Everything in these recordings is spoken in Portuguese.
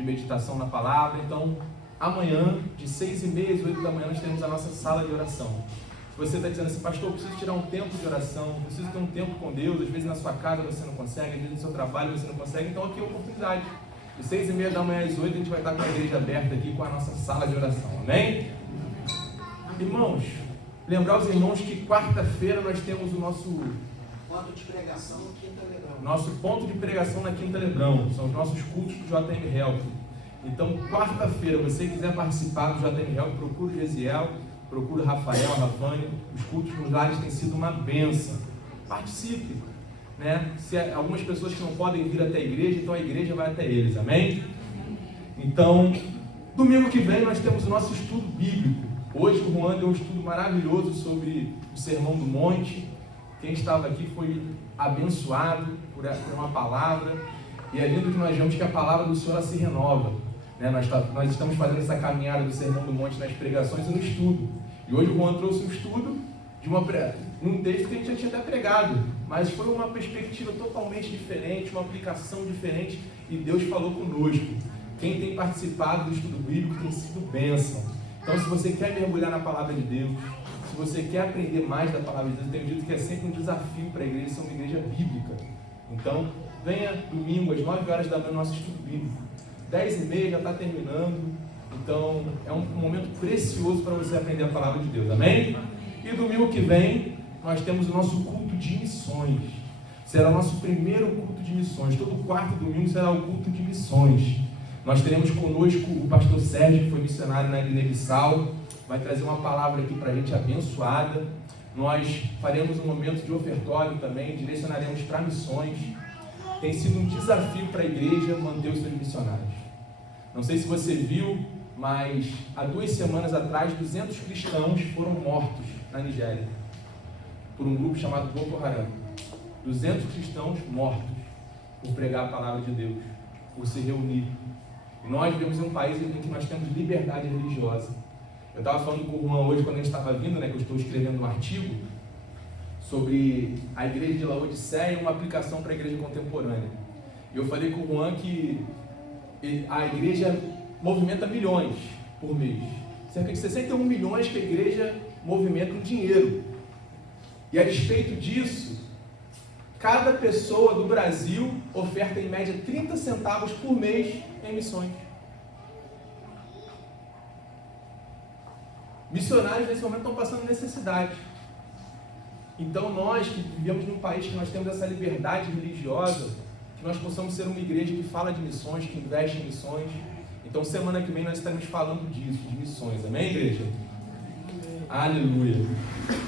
de meditação na palavra. Então, amanhã, de 6h30 às 8 da manhã, nós temos a nossa sala de oração. Se você está dizendo assim, pastor, eu preciso tirar um tempo de oração, preciso ter um tempo com Deus, às vezes na sua casa você não consegue, às vezes no seu trabalho você não consegue, então aqui é a oportunidade. De 6h30 da manhã às 8 a gente vai estar com a igreja aberta aqui com a nossa sala de oração, amém? Irmãos, lembrar os irmãos que quarta-feira nós temos o nosso ponto de pregação no Quinta Lebrão. Nosso ponto de pregação na Quinta Lebrão, são os nossos cultos do JM Help. Então, quarta-feira, você quiser participar do JM Help, procura o Gesiel, procura o Rafael, a Rafane. Os cultos nos lares têm sido uma bênção. Participe, né? Se algumas pessoas que não podem vir até a igreja, então a igreja vai até eles, amém? Então, domingo que vem nós temos o nosso estudo bíblico. Hoje o Juan deu um estudo maravilhoso sobre o Sermão do Monte. Quem estava aqui foi abençoado por uma palavra, e é lindo que nós vemos que a palavra do Senhor se renova, né? Nós estamos fazendo essa caminhada do Sermão do Monte nas pregações e no estudo, e hoje o Juan trouxe um estudo de um texto que a gente já tinha até pregado, mas foi uma perspectiva totalmente diferente, uma aplicação diferente, e Deus falou conosco. Quem tem participado do estudo bíblico tem sido bênção. Então, se você quer mergulhar na palavra de Deus, se você quer aprender mais da palavra de Deus, eu tenho dito que é sempre um desafio para a igreja ser uma igreja bíblica. Então, venha domingo às 9 horas da manhã no nosso estudo bíblico. 10h30 já está terminando. Então, é um momento precioso para você aprender a palavra de Deus. Amém? E domingo que vem, nós temos o nosso culto de missões. Será o nosso primeiro culto de missões. Todo quarto domingo será o culto de missões. Nós teremos conosco o pastor Sérgio, que foi missionário na Guiné-Bissau. Vai trazer uma palavra aqui para a gente abençoada. Nós faremos um momento de ofertório também, direcionaremos para missões. Tem sido um desafio para a igreja manter os seus missionários. Não sei se você viu, mas há 2 semanas atrás, 200 cristãos foram mortos na Nigéria, por um grupo chamado Boko Haram. 200 cristãos mortos por pregar a palavra de Deus, por se reunir. E nós vivemos em um país em que nós temos liberdade religiosa. Eu estava falando com o Juan hoje, quando a gente estava vindo, né, que eu estou escrevendo um artigo sobre a igreja de Laodiceia e uma aplicação para a igreja contemporânea. E eu falei com o Juan que a igreja movimenta milhões por mês. Cerca de 61 milhões que a igreja movimenta em dinheiro. E a respeito disso, cada pessoa do Brasil oferta em média 30 centavos por mês em missões. Missionários nesse momento estão passando necessidade. Então nós que vivemos num país que nós temos essa liberdade religiosa, que nós possamos ser uma igreja que fala de missões, que investe em missões. Então semana que vem nós estaremos falando disso, de missões. Amém, igreja? Aleluia.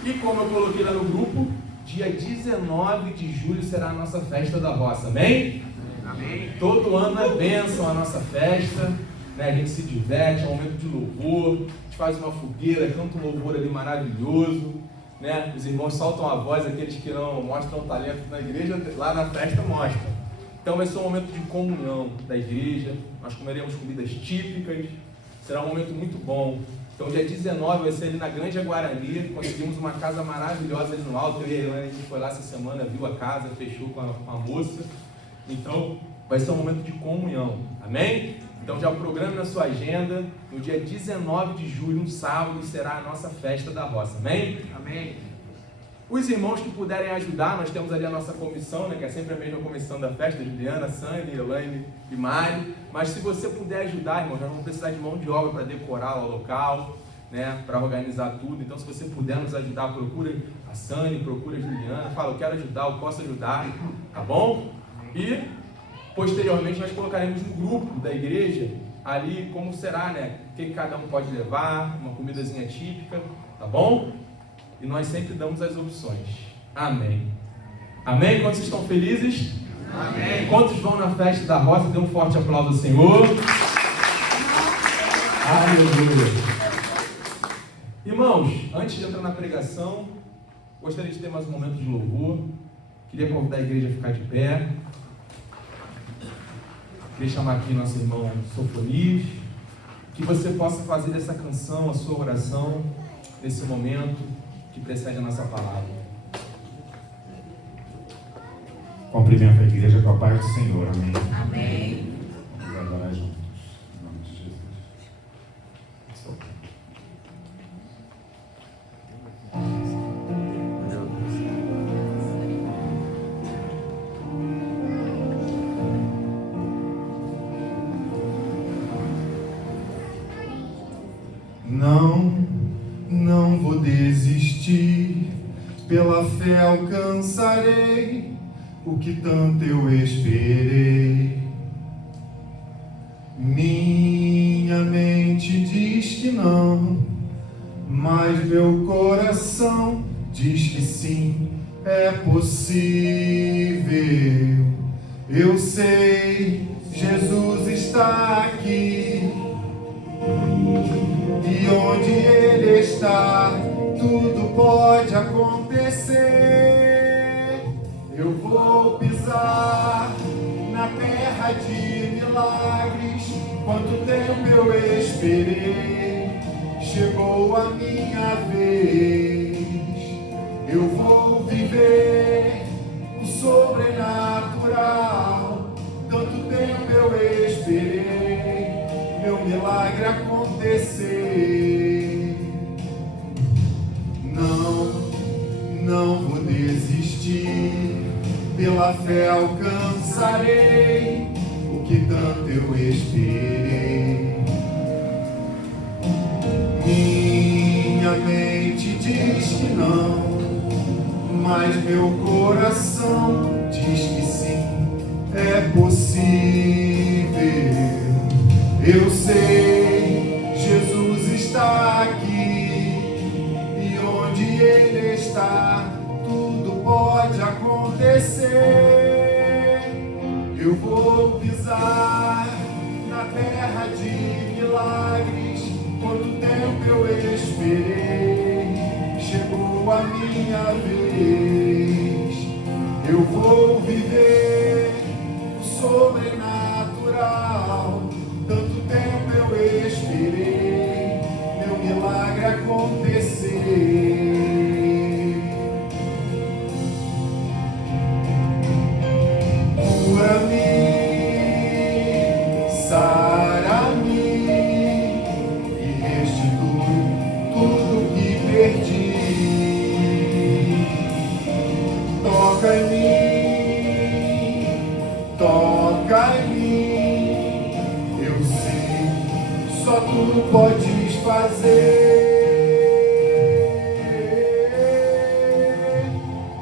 E como eu coloquei lá no grupo, dia 19 de julho será a nossa festa da roça. Amém? Amém. Todo ano é bênção a nossa festa, né? A gente se diverte, é um momento de louvor, a gente faz uma fogueira, canta um louvor ali maravilhoso, né? Os irmãos soltam a voz, aqueles que não mostram o talento na igreja, lá na festa mostram. Então vai ser um momento de comunhão da igreja, nós comeremos comidas típicas, será um momento muito bom. Então dia 19 vai ser ali na Grande Guarani, conseguimos uma casa maravilhosa ali no alto, eu e a Helena, a gente foi lá essa semana, viu a casa, fechou com a moça. Então vai ser um momento de comunhão, amém? Então já programe na sua agenda, no dia 19 de julho, um sábado, será a nossa festa da roça, amém? Amém. Os irmãos que puderem ajudar, nós temos ali a nossa comissão, né, que é sempre a mesma comissão da festa, Juliana, Sandy, Elaine e Mário. Mas se você puder ajudar, irmãos, nós vamos precisar de mão de obra para decorar o local, né, para organizar tudo. Então se você puder nos ajudar, procura a Sandy, procura a Juliana, fala, eu quero ajudar, eu posso ajudar, tá bom? E posteriormente nós colocaremos um grupo da igreja ali, como será, né, o que cada um pode levar, uma comidazinha típica, tá bom? E nós sempre damos as opções. Amém. Amém? Quantos estão felizes? Amém. Quantos vão na festa da roça? Dê um forte aplauso ao Senhor. Aleluia. Irmãos, antes de entrar na pregação, gostaria de ter mais um momento de louvor. Queria convidar a igreja a ficar de pé. Queria chamar aqui nosso irmão Sofonias. Que você possa fazer dessa canção a sua oração nesse momento que precede a nossa palavra. Cumprimento a igreja com a paz do Senhor, amém? Amém. Vamos adorar juntos. Não vou desistir, pela fé alcançarei o que tanto eu esperei. Minha mente diz que não, mas meu coração diz que sim, é possível. Eu sei, Jesus está aqui, e onde Ele está, tudo pode acontecer. Eu vou pisar na terra de milagres. Quanto tempo eu esperei, chegou a minha vez. Eu vou viver o sobrenatural. Tanto tempo eu esperei, meu milagre acontecer. Não vou desistir, pela fé alcançarei o que tanto eu esperei. Minha mente diz que não, mas meu coração diz que sim, é possível. Eu sei, Jesus está aqui, e onde Ele está, tudo pode acontecer. Eu vou pisar na terra de milagres. Quanto tempo eu esperei, chegou a minha vez. Eu vou viver o sobrenatural. Tanto tempo eu esperei, meu milagre acontecer. Cura-me, sara-me e restitui tudo que perdi. Toca em mim, eu sei, só tu podes fazer.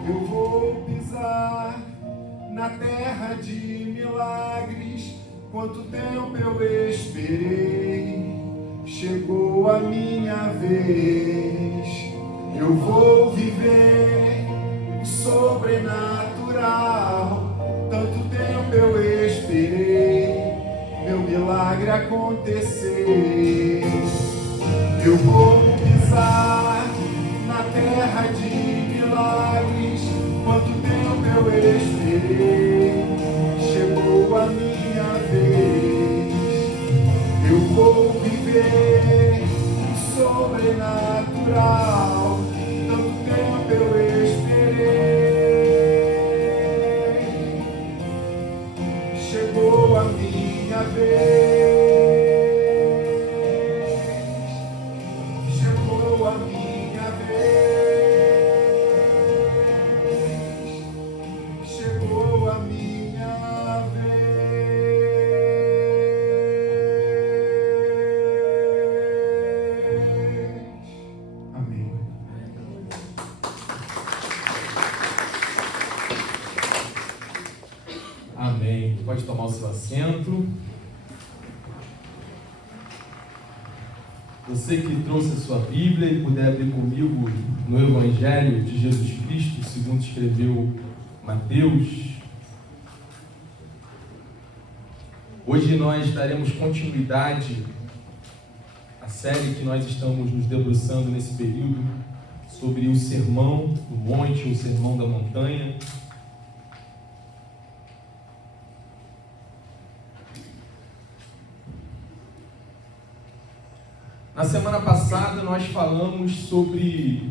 Eu vou pisar na terra de milagres. Quanto tempo eu esperei, chegou a minha vez. Eu vou viver o sobrenatural. Tanto tempo eu esperei, meu milagre acontecer. Eu vou pisar na terra de milagres. Quanto tempo eu esperei, chegou a minha vez. Eu vou viver o sobrenatural. Tanto tempo eu esperei, chegou a minha vez. Chegou a minha vez. Chegou a minha vez. Amém. Amém. Pode tomar o seu assento. Você que trouxe a sua Bíblia e puder abrir comigo no Evangelho de Jesus Cristo, segundo escreveu Mateus. Hoje nós daremos continuidade à série que nós estamos nos debruçando nesse período sobre o Sermão do Monte, o Sermão da Montanha. Na semana passada nós falamos sobre,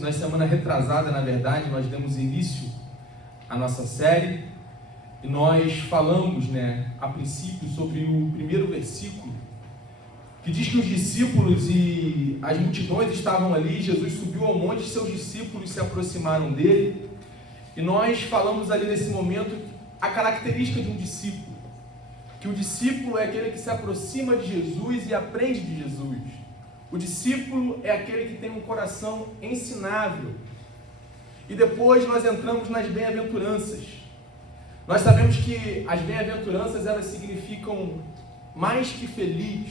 na semana retrasada, na verdade, nós demos início à nossa série e nós falamos, a princípio, sobre o primeiro versículo, que diz que os discípulos e as multidões estavam ali. Jesus subiu ao monte, seus discípulos se aproximaram dele, e nós falamos ali nesse momento a característica de um discípulo, que o discípulo é aquele que se aproxima de Jesus e aprende de Jesus. O discípulo é aquele que tem um coração ensinável. E depois nós entramos nas bem-aventuranças. Nós sabemos que as bem-aventuranças, elas significam mais que feliz,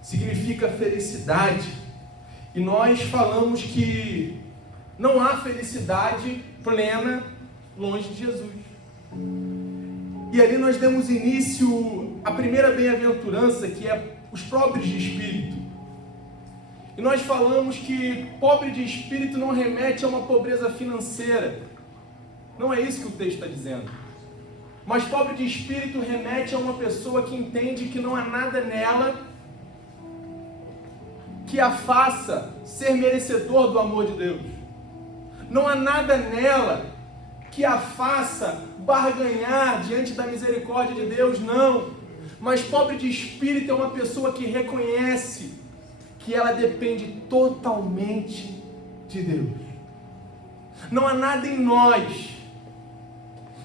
significa felicidade. E nós falamos que não há felicidade plena longe de Jesus. E ali nós demos início à primeira bem-aventurança, que é os pobres de espírito. E nós falamos que pobre de espírito não remete a uma pobreza financeira. Não é isso que o texto está dizendo. Mas pobre de espírito remete a uma pessoa que entende que não há nada nela que a faça ser merecedor do amor de Deus. Não há nada nela que a faça barganhar diante da misericórdia de Deus, não. Mas pobre de espírito é uma pessoa que reconhece que ela depende totalmente de Deus. Não há nada em nós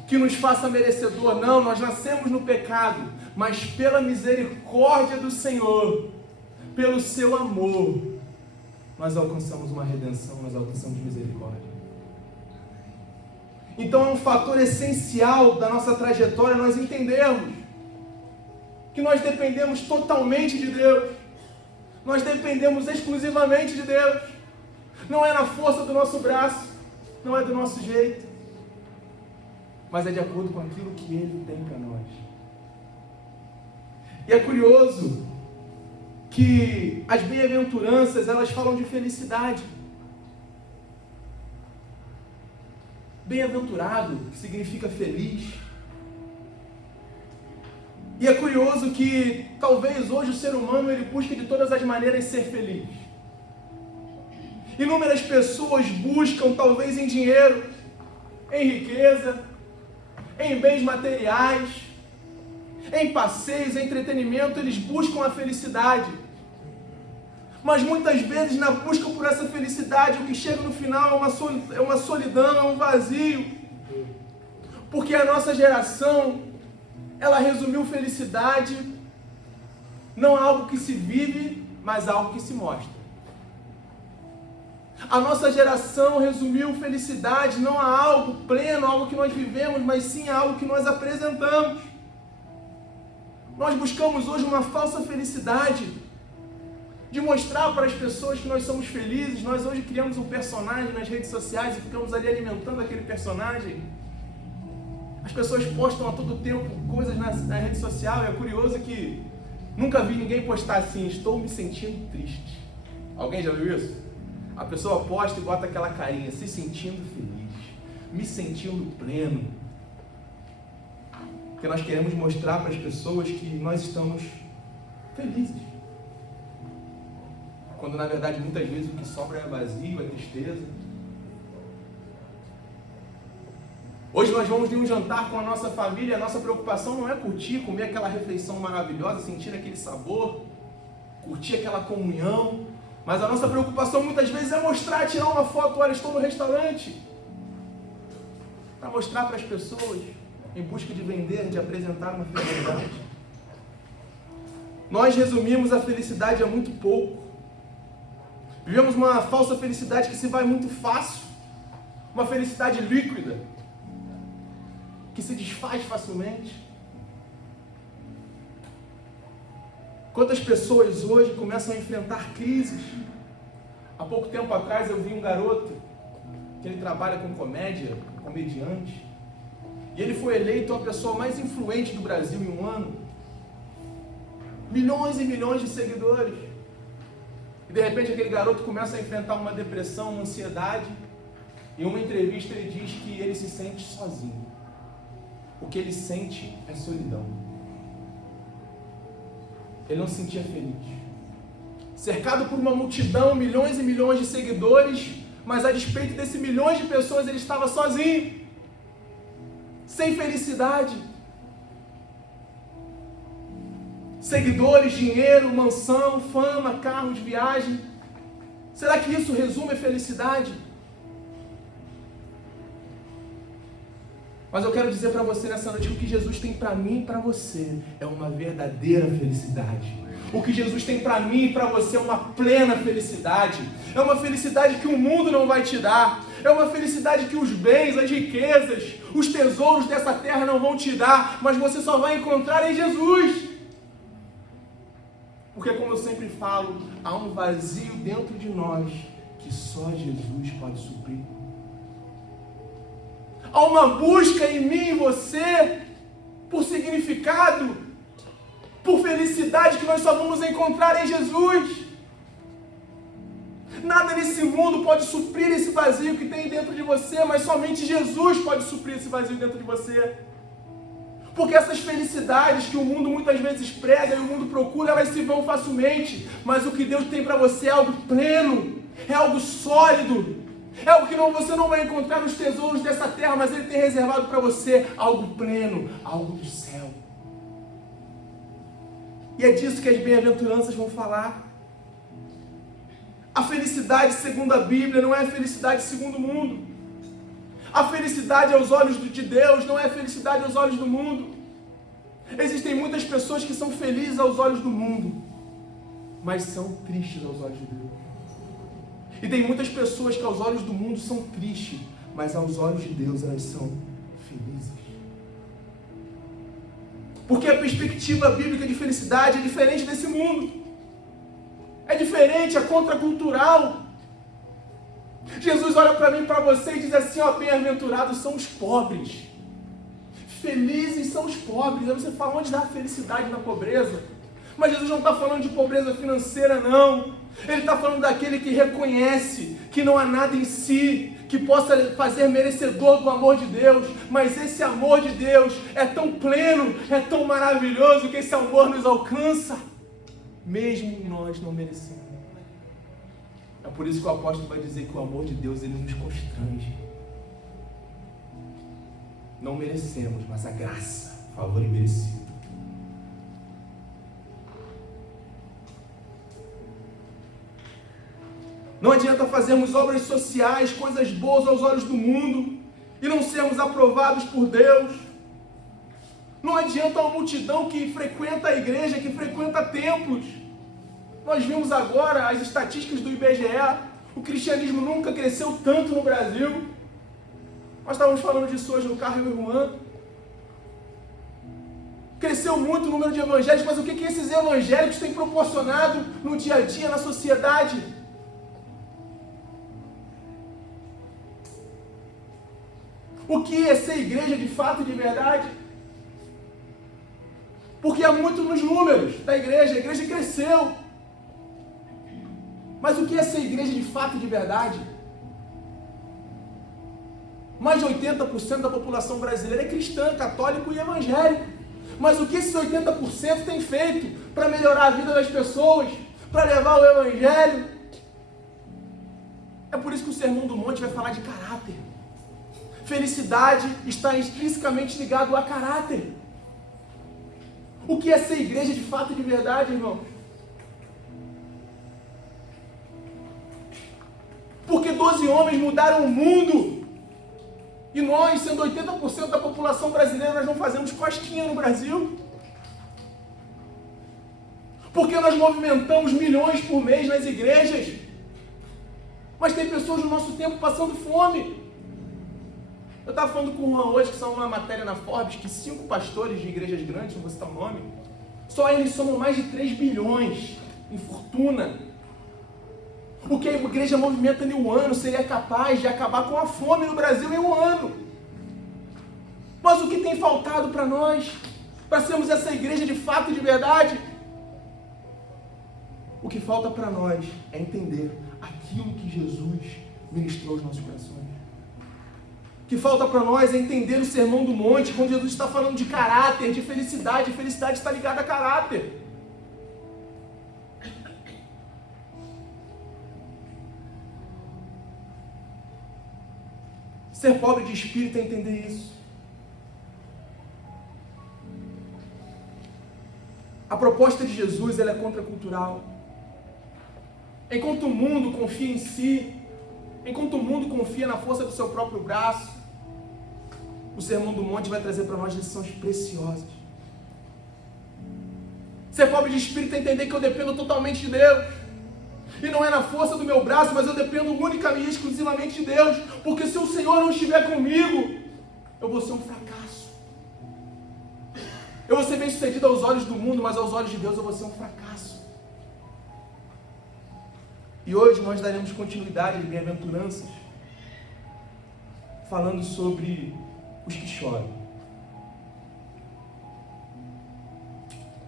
que nos faça merecedor, não. Nós nascemos no pecado, mas pela misericórdia do Senhor, pelo seu amor, nós alcançamos uma redenção, nós alcançamos misericórdia. Então é um fator essencial da nossa trajetória nós entendermos que nós dependemos totalmente de Deus. Nós dependemos exclusivamente de Deus. Não é na força do nosso braço, não é do nosso jeito, mas é de acordo com aquilo que Ele tem para nós. E é curioso que as bem-aventuranças, elas falam de felicidade. Bem-aventurado, que significa feliz. E é curioso que talvez hoje o ser humano ele busque de todas as maneiras ser feliz. Inúmeras pessoas buscam talvez em dinheiro, em riqueza, em bens materiais, em passeios, em entretenimento, eles buscam a felicidade. Mas muitas vezes na busca por essa felicidade, o que chega no final é uma solidão, é um vazio. Porque a nossa geração, ela resumiu felicidade não a algo que se vive, mas a algo que se mostra. A nossa geração resumiu felicidade não a algo pleno, algo que nós vivemos, mas sim a algo que nós apresentamos. Nós buscamos hoje uma falsa felicidade de mostrar para as pessoas que nós somos felizes. Nós hoje criamos um personagem nas redes sociais e ficamos ali alimentando aquele personagem. As pessoas postam a todo tempo coisas na rede social e é curioso que nunca vi ninguém postar assim: estou me sentindo triste. Alguém já viu isso? A pessoa posta e bota aquela carinha, se sentindo feliz, me sentindo pleno. Porque nós queremos mostrar para as pessoas que nós estamos felizes. Quando na verdade muitas vezes o que sobra é vazio, é tristeza. Hoje nós vamos em um jantar com a nossa família, a nossa preocupação não é curtir, comer aquela refeição maravilhosa, sentir aquele sabor, curtir aquela comunhão, mas a nossa preocupação muitas vezes é mostrar, tirar uma foto: olha, estou no restaurante, para mostrar para as pessoas, em busca de vender, de apresentar uma felicidade. Nós resumimos a felicidade a muito pouco. Vivemos uma falsa felicidade que se vai muito fácil, uma felicidade líquida, que se desfaz facilmente. Quantas pessoas hoje começam a enfrentar crises? Há pouco tempo atrás eu vi um garoto que ele trabalha com comédia, comediante, e ele foi eleito a pessoa mais influente do Brasil em um ano. Milhões e milhões de seguidores. E de repente aquele garoto começa a enfrentar uma depressão, uma ansiedade. Em uma entrevista ele diz que ele se sente sozinho. O que ele sente é solidão. Ele não se sentia feliz. Cercado por uma multidão, milhões e milhões de seguidores, mas a despeito desses milhões de pessoas ele estava sozinho. Sem felicidade. Seguidores, dinheiro, mansão, fama, carros, viagem. Será que isso resume a felicidade? Mas eu quero dizer para você nessa noite que o que Jesus tem para mim e para você é uma verdadeira felicidade. O que Jesus tem para mim e para você é uma plena felicidade. É uma felicidade que o mundo não vai te dar. É uma felicidade que os bens, as riquezas, os tesouros dessa terra não vão te dar, mas você só vai encontrar em Jesus. Porque, como eu sempre falo, há um vazio dentro de nós que só Jesus pode suprir. Há uma busca em mim e em você por significado, por felicidade que nós só vamos encontrar em Jesus. Nada nesse mundo pode suprir esse vazio que tem dentro de você, mas somente Jesus pode suprir esse vazio dentro de você. Porque essas felicidades que o mundo muitas vezes prega e o mundo procura, elas se vão facilmente. Mas o que Deus tem para você é algo pleno, é algo sólido, é algo que você não vai encontrar nos tesouros dessa terra, mas Ele tem reservado para você algo pleno, algo do céu. E é disso que as bem-aventuranças vão falar. A felicidade segundo a Bíblia não é a felicidade segundo o mundo. A felicidade aos olhos de Deus não é a felicidade aos olhos do mundo. Existem muitas pessoas que são felizes aos olhos do mundo, mas são tristes aos olhos de Deus. E tem muitas pessoas que aos olhos do mundo são tristes, mas aos olhos de Deus elas são felizes. Porque a perspectiva bíblica de felicidade é diferente desse mundo. É diferente, é contracultural. Jesus olha para mim e para você e diz assim, ó, bem-aventurados são os pobres. Felizes são os pobres. Aí você fala, onde dá a felicidade na pobreza? Mas Jesus não está falando de pobreza financeira, não. Ele está falando daquele que reconhece que não há nada em si que possa fazer merecedor do amor de Deus, mas esse amor de Deus é tão pleno, é tão maravilhoso, que esse amor nos alcança, mesmo nós não merecemos. É por isso que o apóstolo vai dizer que o amor de Deus, ele nos constrange. Não merecemos, mas a graça, favor imerecido. Não adianta fazermos obras sociais, coisas boas aos olhos do mundo, e não sermos aprovados por Deus. Não adianta uma multidão que frequenta a igreja, que frequenta templos. Nós vimos agora as estatísticas do IBGE, o cristianismo nunca cresceu tanto no Brasil. Nós estávamos falando disso hoje no carro, eu e o Juan. Cresceu muito o número de evangélicos, mas o que esses evangélicos têm proporcionado no dia a dia, na sociedade? O que é ser igreja de fato e de verdade? Porque há muito nos números da igreja, a igreja cresceu. Mas o que é ser igreja de fato e de verdade? Mais de 80% da população brasileira é cristã, católico e evangélico. Mas o que esses 80% tem feito para melhorar a vida das pessoas, para levar o evangelho? É por isso que o Sermão do Monte vai falar de caráter. Felicidade está intrinsecamente ligado a caráter. O que é ser igreja de fato e de verdade, irmão? Porque 12 homens mudaram o mundo. E nós, sendo 80% da população brasileira, nós não fazemos cosquinha no Brasil. Porque nós movimentamos milhões por mês nas igrejas. Mas tem pessoas no nosso tempo passando fome. Eu estava falando com o Juan hoje, que são uma matéria na Forbes, que 5 pastores de igrejas grandes, não vou citar o nome, só eles somam mais de 3 bilhões em fortuna. O que a igreja movimenta em um ano seria capaz de acabar com a fome no Brasil em um ano. Mas o que tem faltado para nós, para sermos essa igreja de fato e de verdade? O que falta para nós é entender aquilo que Jesus ministrou aos nossos corações. O que falta para nós é entender o Sermão do Monte, quando Jesus está falando de caráter, de felicidade. Felicidade está ligada a caráter. Ser pobre de espírito é entender isso. A proposta de Jesus, ela é contracultural. Enquanto o mundo confia em si, enquanto o mundo confia na força do seu próprio braço, o Sermão do Monte vai trazer para nós lições preciosas. Ser pobre de espírito é entender que eu dependo totalmente de Deus. E não é na força do meu braço, mas eu dependo única e exclusivamente de Deus. Porque se o Senhor não estiver comigo, eu vou ser um fracasso. Eu vou ser bem sucedido aos olhos do mundo, mas aos olhos de Deus eu vou ser um fracasso. E hoje nós daremos continuidade de bem-aventuranças, falando sobre os que choram.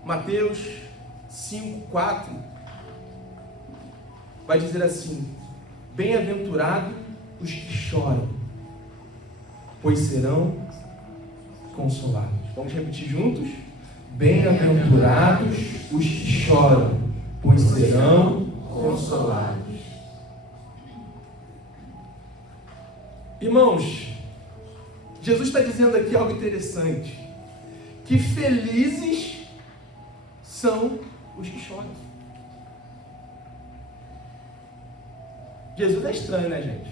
Mateus 5:4 vai dizer assim: bem-aventurado os que choram, pois serão consolados. Vamos repetir juntos? Bem-aventurados os que choram, pois serão consolados. Irmãos, Jesus está dizendo aqui algo interessante, que felizes são os que choram. Jesus é estranho, né, gente?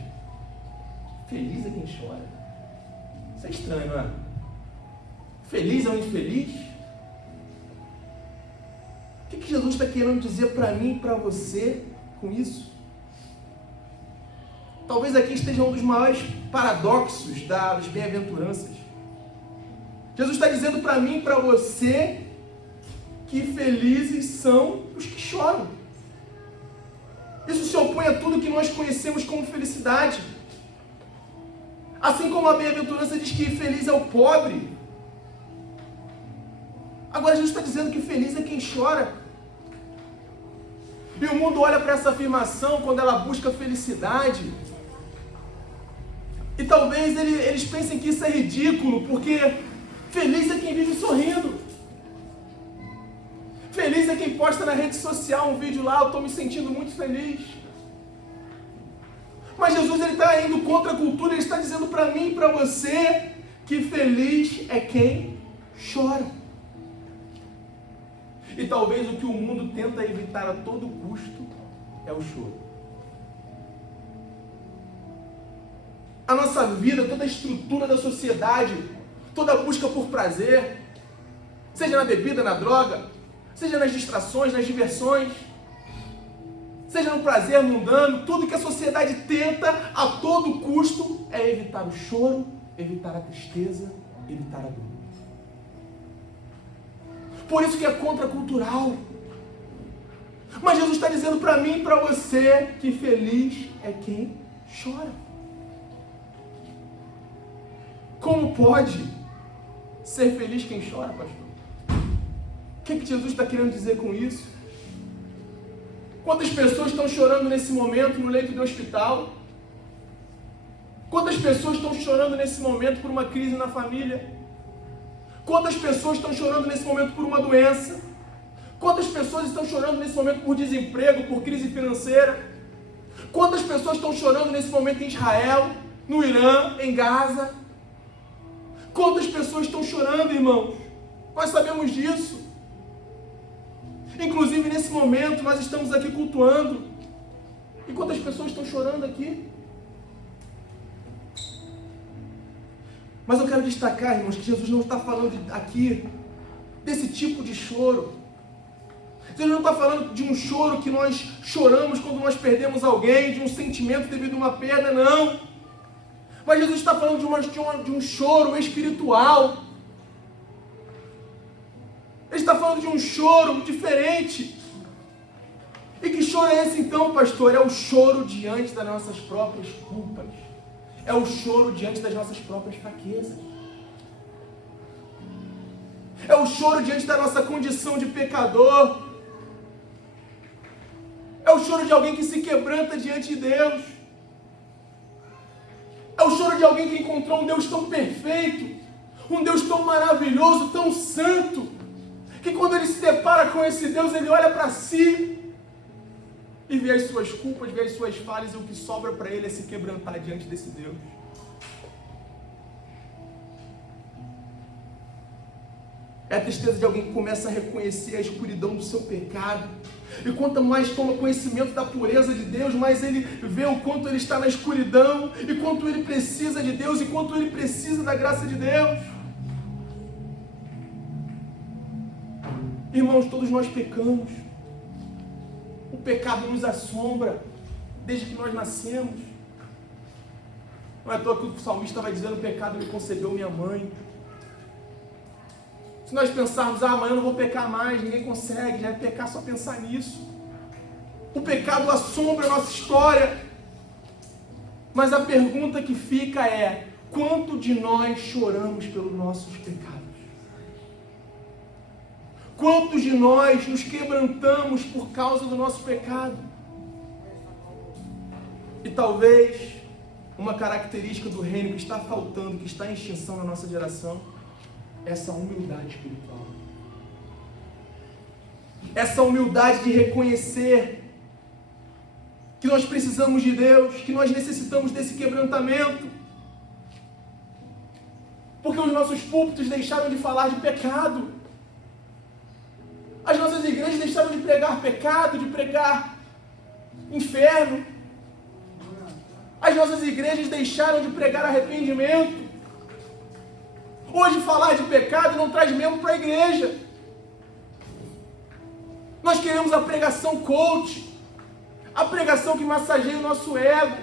Feliz é quem chora. Isso é estranho, não é? Feliz é o infeliz? O que Jesus está querendo dizer para mim e para você com isso? Talvez aqui esteja um dos maiores paradoxos das bem-aventuranças. Jesus está dizendo para mim e para você que felizes são os que choram. Isso se opõe a tudo que nós conhecemos como felicidade. Assim como a bem-aventurança diz que feliz é o pobre, agora Jesus está dizendo que feliz é quem chora. E o mundo olha para essa afirmação quando ela busca felicidade, e talvez eles pensem que isso é ridículo, porque feliz é quem vive sorrindo. Feliz é quem posta na rede social um vídeo lá, eu estou me sentindo muito feliz. Mas Jesus está indo contra a cultura, ele está dizendo para mim e para você que feliz é quem chora. E talvez o que o mundo tenta evitar a todo custo é o choro. A nossa vida, toda a estrutura da sociedade, toda a busca por prazer, seja na bebida, na droga, seja nas distrações, nas diversões, seja no prazer mundano, tudo que a sociedade tenta a todo custo é evitar o choro, evitar a tristeza, evitar a dor. Por isso que é contracultural. Mas Jesus está dizendo para mim e para você que feliz é quem chora. Como pode ser feliz quem chora, pastor? O que Jesus está querendo dizer com isso? Quantas pessoas estão chorando nesse momento no leito do hospital? Quantas pessoas estão chorando nesse momento por uma crise na família? Quantas pessoas estão chorando nesse momento por uma doença? Quantas pessoas estão chorando nesse momento por desemprego, por crise financeira? Quantas pessoas estão chorando nesse momento em Israel, no Irã, em Gaza? Quantas pessoas estão chorando, irmãos? Nós sabemos disso. Inclusive, nesse momento, nós estamos aqui cultuando. E quantas pessoas estão chorando aqui? Mas eu quero destacar, irmãos, que Jesus não está falando aqui desse tipo de choro. Jesus não está falando de um choro que nós choramos quando nós perdemos alguém, de um sentimento devido a uma perda, não. Mas Jesus está falando de um choro espiritual. Ele está falando de um choro diferente. E que choro é esse então, pastor? É o choro diante das nossas próprias culpas. É o choro diante das nossas próprias fraquezas. É o choro diante da nossa condição de pecador. É o choro de alguém que se quebranta diante de Deus. É o choro de alguém que encontrou um Deus tão perfeito, um Deus tão maravilhoso, tão santo, que quando ele se depara com esse Deus, ele olha para si e vê as suas culpas, vê as suas falhas, e o que sobra para ele é se quebrantar diante desse Deus. É a tristeza de alguém que começa a reconhecer a escuridão do seu pecado. E quanto mais toma conhecimento da pureza de Deus, mais ele vê o quanto ele está na escuridão, e quanto ele precisa de Deus, e quanto ele precisa da graça de Deus. Irmãos, todos nós pecamos. O pecado nos assombra desde que nós nascemos. Não é à toa que o salmista vai dizendo: o pecado me concebeu minha mãe. Se nós pensarmos, amanhã eu não vou pecar mais, ninguém consegue, já é pecar só pensar nisso. O pecado assombra a nossa história. Mas a pergunta que fica é: quanto de nós choramos pelos nossos pecados? Quantos de nós nos quebrantamos por causa do nosso pecado? E talvez uma característica do reino que está faltando, que está em extinção na nossa geração, essa humildade espiritual. Essa humildade de reconhecer que nós precisamos de Deus, que nós necessitamos desse quebrantamento. Porque os nossos púlpitos deixaram de falar de pecado. As nossas igrejas deixaram de pregar pecado, de pregar inferno. As nossas igrejas deixaram de pregar arrependimento. Hoje falar de pecado não traz membro para a igreja. Nós queremos a pregação coach, a pregação que massageia o nosso ego.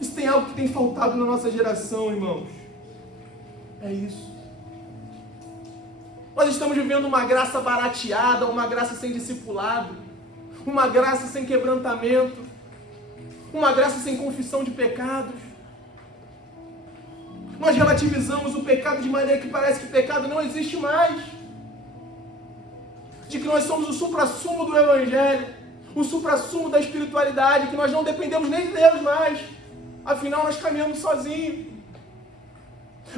Isso tem algo que tem faltado na nossa geração, irmãos. É isso. Nós estamos vivendo uma graça barateada, uma graça sem discipulado, uma graça sem quebrantamento, uma graça sem confissão de pecados. Nós relativizamos o pecado de maneira que parece que o pecado não existe mais. De que nós somos o suprassumo do Evangelho, o suprassumo da espiritualidade, que nós não dependemos nem de Deus mais. Afinal, nós caminhamos sozinhos.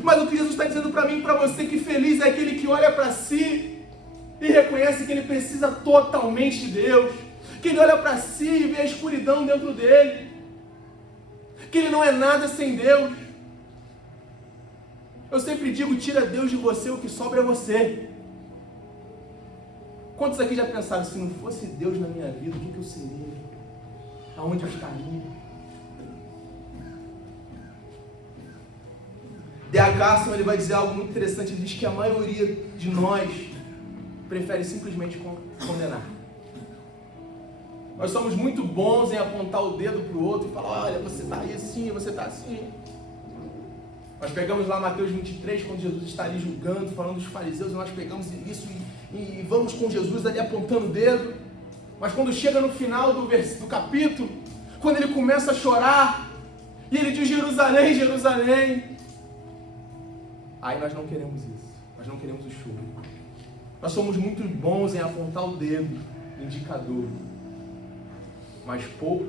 Mas o que Jesus está dizendo para mim e para você, que feliz é aquele que olha para si e reconhece que ele precisa totalmente de Deus. Que ele olha para si e vê a escuridão dentro dele. Que ele não é nada sem Deus. Eu sempre digo: tira Deus de você, o que sobra é você. Quantos aqui já pensaram, se não fosse Deus na minha vida, o que eu seria? Aonde eu estaria? D.A. Carson, ele vai dizer algo muito interessante. Ele diz que a maioria de nós prefere simplesmente condenar. Nós somos muito bons em apontar o dedo para o outro e falar: olha, você está aí assim, você está assim. Nós pegamos lá Mateus 23, quando Jesus está ali julgando, falando dos fariseus, e nós pegamos isso e vamos com Jesus ali apontando o dedo. Mas quando chega no final do capítulo, quando ele começa a chorar, e ele diz: Jerusalém, Jerusalém. Aí nós não queremos isso, nós não queremos o choro. Nós somos muito bons em apontar o dedo, indicador, mas pouco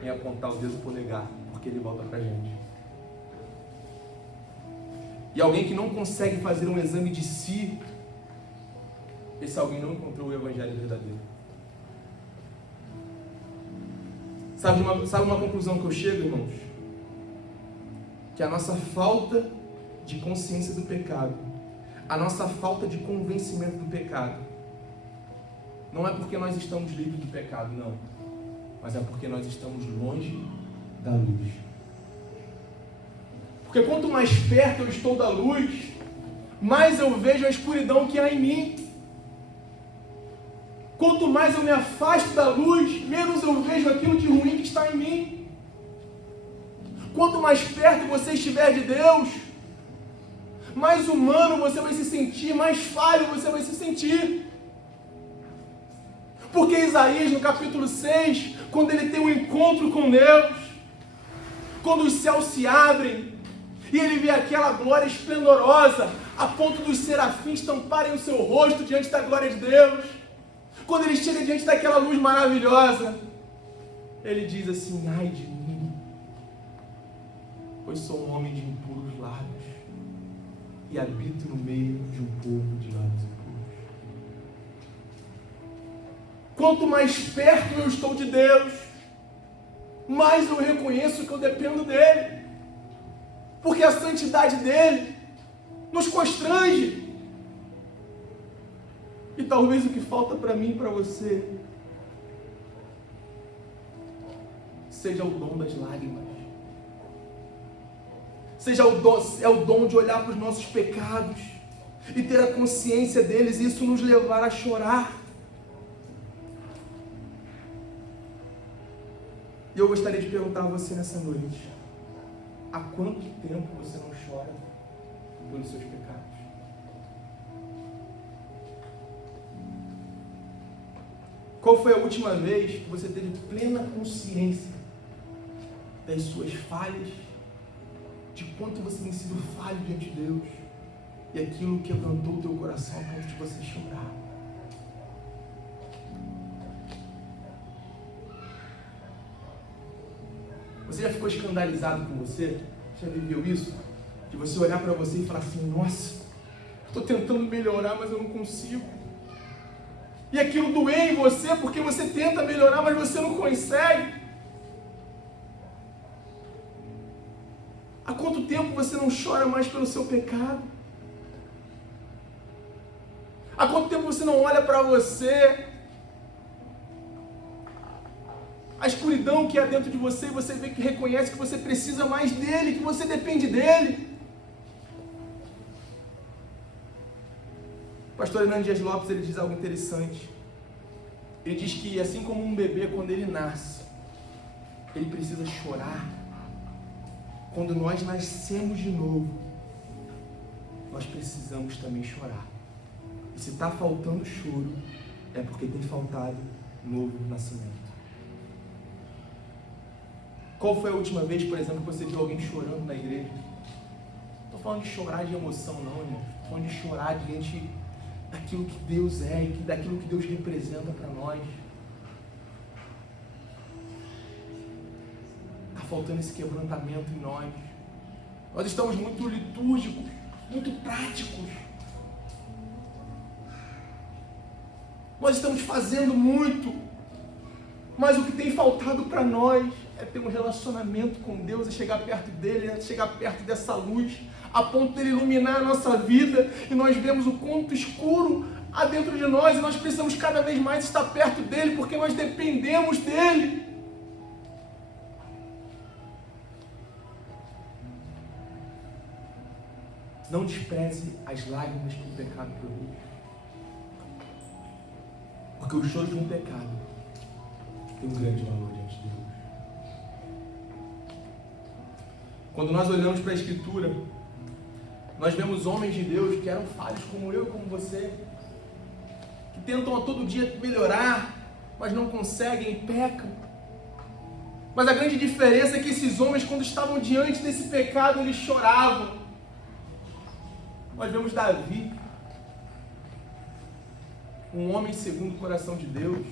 em apontar o dedo polegar, porque ele volta pra gente. E alguém que não consegue fazer um exame de si, esse alguém não encontrou o Evangelho verdadeiro. Sabe uma conclusão que eu chego, irmãos? Que a nossa falta de consciência do pecado, a nossa falta de convencimento do pecado, não é porque nós estamos livres do pecado, não, mas é porque nós estamos longe da luz. Porque quanto mais perto eu estou da luz, mais eu vejo a escuridão que há em mim. Quanto mais eu me afasto da luz, menos eu vejo aquilo de ruim que está em mim. Quanto mais perto você estiver de Deus, mais humano você vai se sentir, mais falho você vai se sentir. Porque Isaías, no capítulo 6, quando ele tem um encontro com Deus, quando os céus se abrem, e ele vê aquela glória esplendorosa, a ponto dos serafins tamparem o seu rosto diante da glória de Deus, quando ele chega diante daquela luz maravilhosa, ele diz assim: ai de mim, pois sou um homem de impuros lábios, e habito no meio de um povo de lábios impuros. Quanto mais perto eu estou de Deus, mais eu reconheço que eu dependo dele. Porque a santidade dele nos constrange. E talvez o que falta para mim e para você seja o dom das lágrimas. Seja o dom de olhar para os nossos pecados e ter a consciência deles, e isso nos levar a chorar. E eu gostaria de perguntar a você nessa noite: há quanto tempo você não chora pelos seus pecados? Qual foi a última vez que você teve plena consciência das suas falhas, de quanto você tem sido falho diante de Deus, e aquilo quebrantou o teu coração a ponto de você chorar? Você já ficou escandalizado com você? Já viveu isso? De você olhar para você e falar assim: nossa, estou tentando melhorar, mas eu não consigo. E aquilo doer em você porque você tenta melhorar, mas você não consegue. Há quanto tempo você não chora mais pelo seu pecado? Há quanto tempo você não olha para você, a escuridão que há dentro de você, e você vê que reconhece que você precisa mais dele, que você depende dele? O pastor Hernando Dias Lopes, ele diz algo interessante. Ele diz que assim como um bebê, quando ele nasce, ele precisa chorar. Quando nós nascemos de novo, nós precisamos também chorar. E se está faltando choro, é porque tem faltado novo nascimento. Qual foi a última vez, por exemplo, que você viu alguém chorando na igreja? Não estou falando de chorar de emoção, não, irmão. Estou falando de chorar diante daquilo que Deus é e daquilo que Deus representa para nós. Está faltando esse quebrantamento em nós. Nós estamos muito litúrgicos, muito práticos. Nós estamos fazendo muito, mas o que tem faltado para nós é ter um relacionamento com Deus, é chegar perto dele, é chegar perto dessa luz, a ponto dele iluminar a nossa vida, e nós vemos o quanto escuro há dentro de nós, e nós precisamos cada vez mais estar perto dele, porque nós dependemos dele. Não despreze as lágrimas que o pecado produz, porque o choro de um pecado tem um grande valor diante de Deus. Quando nós olhamos para a Escritura, nós vemos homens de Deus que eram falhos como eu e como você, que tentam a todo dia melhorar, mas não conseguem e pecam. Mas a grande diferença é que esses homens, quando estavam diante desse pecado, eles choravam. Nós vemos Davi, um homem segundo o coração de Deus,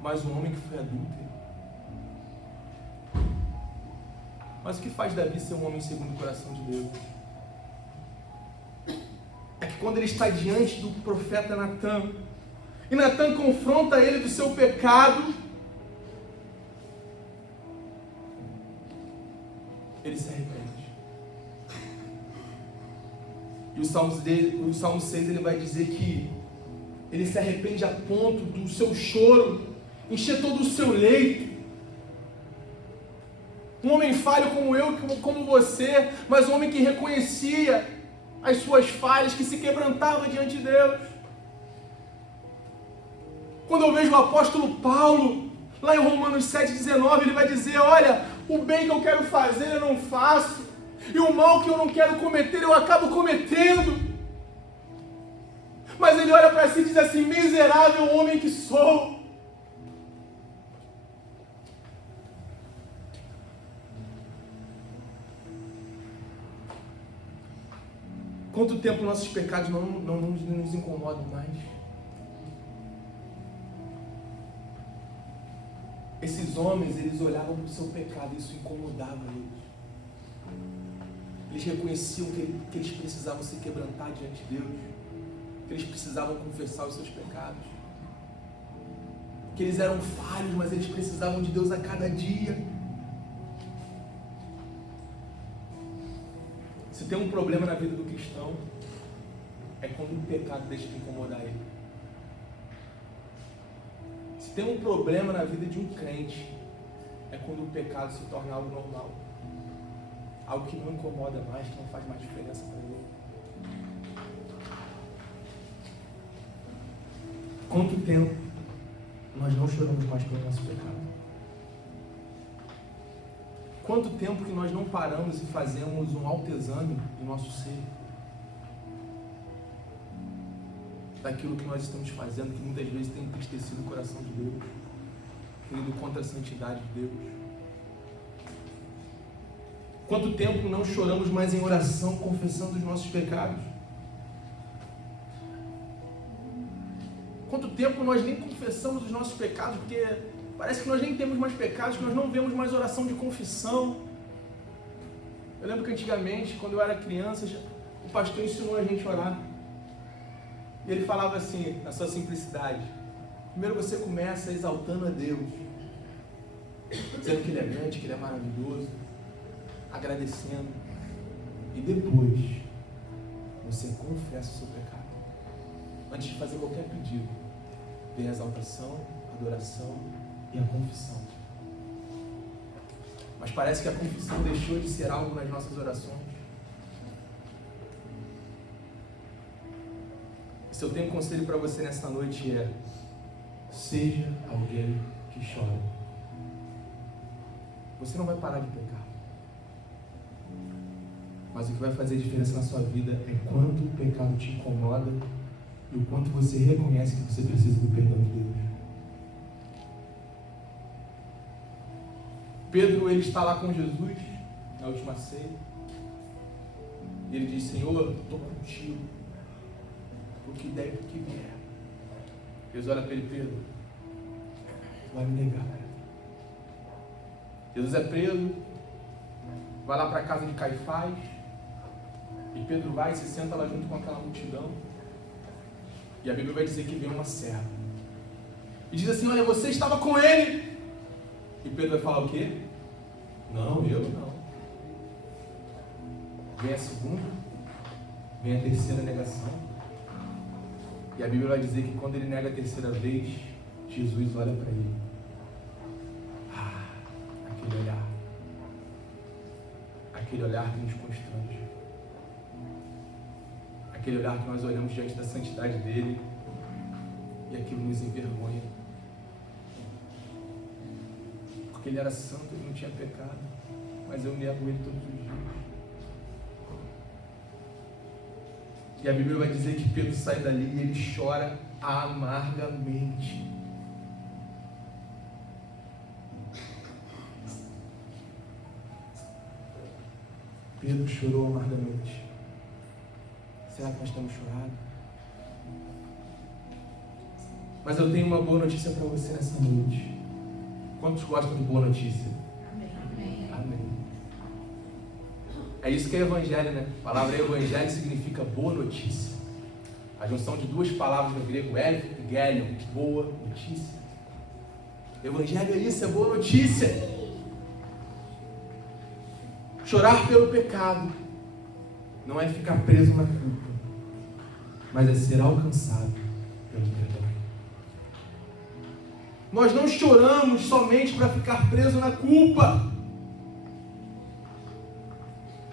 mas um homem que foi adúltero. Mas o que faz Davi ser um homem segundo o coração de Deus? É que quando ele está diante do profeta Natã, e Natã confronta ele do seu pecado, ele se arrepende. E o Salmo 6 ele vai dizer que ele se arrepende a ponto do seu choro encher todo o seu leito. Um homem falho como eu, como você, mas um homem que reconhecia as suas falhas, que se quebrantava diante de Deus. Quando eu vejo o apóstolo Paulo, lá em Romanos 7,19, ele vai dizer: olha, o bem que eu quero fazer eu não faço, e o mal que eu não quero cometer eu acabo cometendo. Mas ele olha para si e diz assim: miserável homem que sou. Quanto tempo nossos pecados não nos incomodam mais? Esses homens, eles olhavam para o seu pecado e isso incomodava eles. Eles reconheciam que eles precisavam se quebrantar diante de Deus, que eles precisavam confessar os seus pecados, que eles eram falhos, mas eles precisavam de Deus a cada dia. Se tem um problema na vida do cristão, é quando o pecado deixa de incomodar ele. Se tem um problema na vida de um crente, é quando o pecado se torna algo normal. Algo que não incomoda mais, que não faz mais diferença para ele. Quanto tempo nós não choramos mais pelo nosso pecado? Quanto tempo que nós não paramos e fazemos um autoexame do nosso ser? Daquilo que nós estamos fazendo, que muitas vezes tem entristecido o coração de Deus, indo contra a santidade de Deus. Quanto tempo não choramos mais em oração, confessando os nossos pecados? Quanto tempo nós nem confessamos os nossos pecados, porque parece que nós nem temos mais pecados, que nós não vemos mais oração de confissão. Eu lembro que antigamente, quando eu era criança, o pastor ensinou a gente a orar. E ele falava assim, na sua simplicidade: primeiro você começa exaltando a Deus, dizendo que Ele é grande, que Ele é maravilhoso, agradecendo. E depois, você confessa o seu pecado. Antes de fazer qualquer pedido, vem a exaltação, a adoração e a confissão. Mas parece que a confissão deixou de ser algo nas nossas orações. Se eu tenho um conselho para você nessa noite é: seja alguém que chora. Você não vai parar de pecar. Mas o que vai fazer diferença na sua vida é quanto o pecado te incomoda e o quanto você reconhece que você precisa do perdão de Deus. Pedro, ele está lá com Jesus na última ceia. E ele diz: Senhor, estou contigo, o que der e o que vier. Jesus olha para ele: Pedro, tu vai me negar. Jesus é preso, vai lá para a casa de Caifás, e Pedro vai e se senta lá junto com aquela multidão. E a Bíblia vai dizer que vem uma serva e diz assim: olha, você estava com ele. E Pedro vai falar o quê? Não, eu não. Vem a segunda, vem a terceira negação. E a Bíblia vai dizer que quando ele nega a terceira vez, Jesus olha para ele. Aquele olhar. Aquele olhar que nos constrange. Aquele olhar que nós olhamos diante da santidade dele e aquilo nos envergonha. Porque ele era santo, ele não tinha pecado, mas eu nego ele todos os dias. E a Bíblia vai dizer que Pedro sai dali e ele chora amargamente. Pedro chorou amargamente. Será que nós temos chorado? Mas eu tenho uma boa notícia para você nessa noite. Quantos gostam de boa notícia? Amém. Amém. É isso que é evangelho, né? A palavra evangelho significa boa notícia. A junção de duas palavras no grego, evangelion, boa notícia. Evangelho é isso, é boa notícia. Chorar pelo pecado não é ficar preso na culpa, mas é ser alcançado pelo perdão. Nós não choramos somente para ficar preso na culpa,